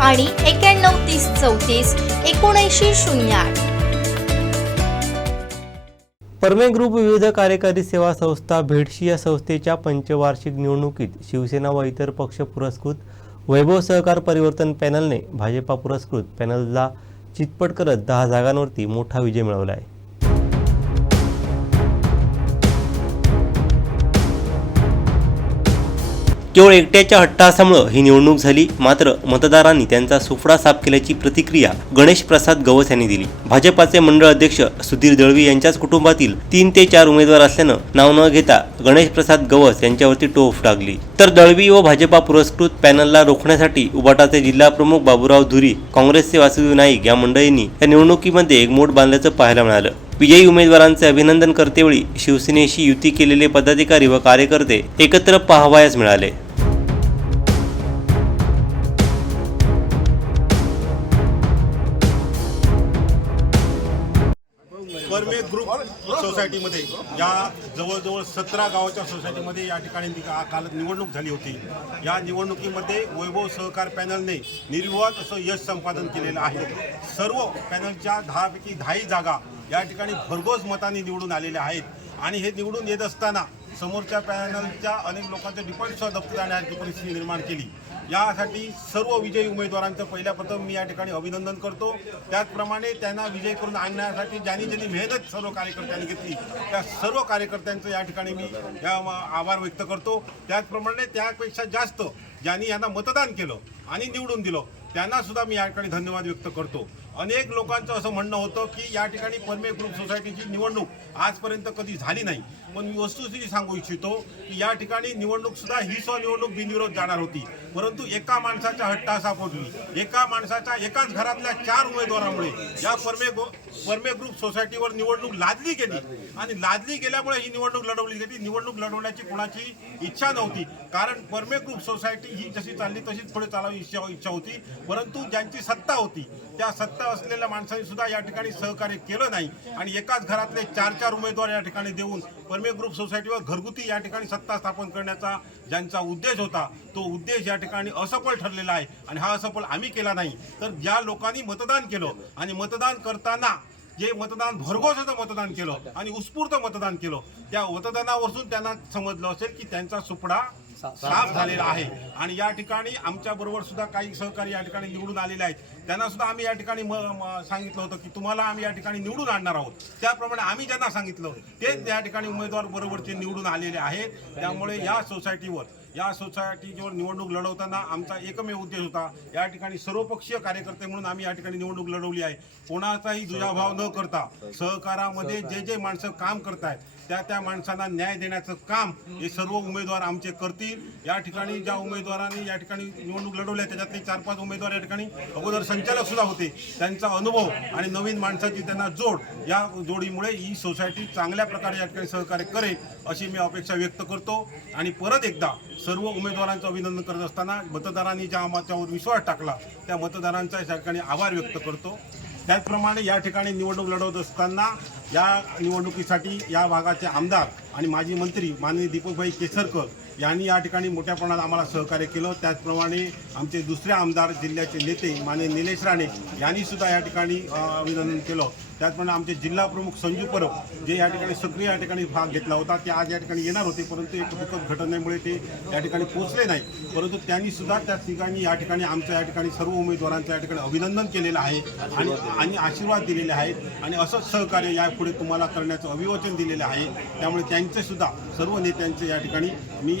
आणि एक्याण्णव तीस चौतीस एकोणऐंशी शून्य आठ. परमे ग्रुप विविध कार्यकारी सेवा संस्था भेडशी या संस्थेच्या पंचवार्षिक निवडणुकीत शिवसेना व इतर पक्ष पुरस्कृत वैभव सहकार परिवर्तन पॅनलने भाजपा पुरस्कृत पॅनलला चितपट करत दहा जागांवरती मोठा विजय मिळवला आहे. केवळ एकट्याच्या हट्टासामुळं ही निवडणूक झाली मात्र मतदारांनी त्यांचा सुफडा साफ केल्याची प्रतिक्रिया गणेश प्रसाद गवस यांनी दिली. भाजपाचे मंडळ अध्यक्ष सुधीर दळवी यांच्याच कुटुंबातील तीन ते चार उमेदवार असल्यानं नाव न घेता गणेश प्रसाद गवस यांच्यावरती टोफ टाकली तर दळवी व भाजपा पुरस्कृत पॅनलला रोखण्यासाठी उबाटाचे जिल्हा प्रमुख बाबूराव धुरी काँग्रेसचे वासुदेव नाईक या मंडळींनी या निवडणुकीमध्ये एक मोठ बांधल्याचं पाहायला मिळालं. विजयी उमेदवारांचे अभिनंदन करतेवेळी शिवसेनेशी युती केलेले पदाधिकारी व कार्यकर्ते एकत्र पाहावयास मिळाले. परमे ग्रुप सोसायटीमध्ये या जवळजवळ सतरा गावाच्या सोसायटीमध्ये या ठिकाणी का- काल निवडणूक झाली होती. या निवडणुकीमध्ये वैभव सहकार पॅनलने निर्विवाद असं यश संपादन केलेलं आहे. सर्व पॅनलच्या दहापैकी दहाही जागा या ठिकाणी भरघोस मतांनी निवडून आलेल्या आहेत. आणि हे निवडून येत असताना समोरच्या पॅनलच्या अनेक लोकांच्या डिपॉझिटसह दप्तर जाण्याची परिस्थिती निर्माण केली. यासाठी सर्व विजयी उमेदवारांचं पहिल्या प्रथम मी या ठिकाणी अभिनंदन करतो. त्याचप्रमाणे त्यांना विजय करून आणण्यासाठी ज्यांनी ज्यांनी मेहनत सर्व कार्यकर्त्यांनी घेतली त्या सर्व कार्यकर्त्यांचं या ठिकाणी मी या आभार व्यक्त करतो. त्याचप्रमाणे त्यापेक्षा जास्त ज्यांनी यांना मतदान केलं आणि निवडून दिलं त्यांना सुद्धा मी या ठिकाणी धन्यवाद व्यक्त करतो. अनेक लोकांचं असं म्हणणं होतं की या ठिकाणी परमे ग्रुप सोसायटीची निवडणूक आजपर्यंत कधी झाली नाही. पण मी वस्तुस्थिती सांगू इच्छितो की या ठिकाणी निवडणूक सुद्धा ही स्व निवडणूक बिनविरोध जाणार होती. परंतु एका माणसाच्या हट्टासा पोचली एका माणसाच्या एकाच घरातल्या चार उमेदवारामुळे या परमे गो- परमे ग्रुप सोसायटीवर निवडणूक लादली गेली. आणि लादली गेल्यामुळे ही निवडणूक लढवली गेली. निवडणूक लढवण्याची कोणाची इच्छा नव्हती. कारण परमे ग्रुप सोसायटी ही जशी चालली तशीच पुढे चालावी इच्छा इच्छा होती. परंतु ज्यांची सत्ता होती त्या सत्ता असलेल्या माणसांनी सुद्धा या ठिकाणी सहकार्य केलं नाही. आणि एकाच घरातले चार चार उमेदवार या ठिकाणी देऊन परमे ग्रुप सोसायटीवर घरगुती या ठिकाणी सत्ता स्थापन करण्याचा ज्यांचा उद्देश होता तो उद्देश या ठिकाणी असफल ठरलेला आहे. आणि हा असफल आम्ही केला नाही. तर ज्या लोकांनी मतदान केलं आणि मतदान करताना जे मतदान भरघोसाचं मतदान केलं आणि उत्स्फूर्त मतदान केलं त्या मतदानावरून त्यांना समजलं असेल की त्यांचा सुपडा साफ झालेला आहे. आणि या ठिकाणी आमच्या बरोबर सुद्धा काही सहकारी या ठिकाणी निवडून आलेले आहेत. त्यांना सुद्धा आम्ही या ठिकाणी सांगितलं होतं की तुम्हाला आम्ही या ठिकाणी निवडून आणणार आहोत. त्याप्रमाणे आम्ही ज्यांना सांगितलं तेच या ठिकाणी उमेदवार बरोबरचे निवडून आलेले आहेत. त्यामुळे या सोसायटीवर या सोसायटीवर निवडणूक लढवताना आमचा एकमेव उद्देश होता. या ठिकाणी सर्वपक्षीय कार्यकर्ते म्हणून आम्ही या ठिकाणी निवडणूक लढवली आहे. कोणाचाही दुजाभाव न करता सहकारामध्ये जे जे माणसं काम करतायत त्या त्या माणसांना न्याय देण्याचं काम हे सर्व उमेदवार आमचे करतील. या ठिकाणी ज्या उमेदवारांनी या ठिकाणी निवडणूक लढवल्या त्याच्यातले चार पाच उमेदवार या ठिकाणी अगोदर संचालक सुद्धा होते. त्यांचा अनुभव आणि नवीन माणसाची त्यांना जोड या जोडीमुळे ही सोसायटी चांगल्या प्रकारे या ठिकाणी सहकार्य करेल अशी मी अपेक्षा व्यक्त करतो. आणि परत एकदा सर्व उमेदवारांचं अभिनंदन करत असताना मतदारांनी ज्या आमच्यावर विश्वास टाकला त्या मतदारांचा या ठिकाणी आभार व्यक्त करतो. त्याचप्रमाणे या ठिकाणी निवडणूक लढवत असताना या निवडणुकीसाठी या भागाचे आमदार आणि माजी मंत्री माननीय दीपकभाई केसरकर यांनी या ठिकाणी मोठ्या प्रमाणात आम्हाला सहकार्य केलं. त्याचप्रमाणे आमचे दुसरे आमदार जिल्ह्याचे नेते माने निलेश राणे यांनी सुद्धा या ठिकाणी अभिनंदन केलं. त्याचप्रमाणे आमचे जिल्हा प्रमुख संजू परब जे या ठिकाणी सक्रिय या ठिकाणी भाग घेतला होता ते आज या ठिकाणी येणार होते परंतु एक दुःखद घटनेमुळे ते या ठिकाणी पोहोचले नाही. परंतु त्यांनी सुद्धा त्या ठिकाणी या ठिकाणी आमच्या या ठिकाणी सर्व उमेदवारांचं या ठिकाणी अभिनंदन केलेलं आहे आणि आणि आशीर्वाद दिलेले आहेत आणि असंच सहकार्य यापुढे तुम्हाला करण्याचं अभिवचन दिलेलं आहे. त्यामुळे त्यांचे सुद्धा सर्व नेत्यांचे या ठिकाणी मी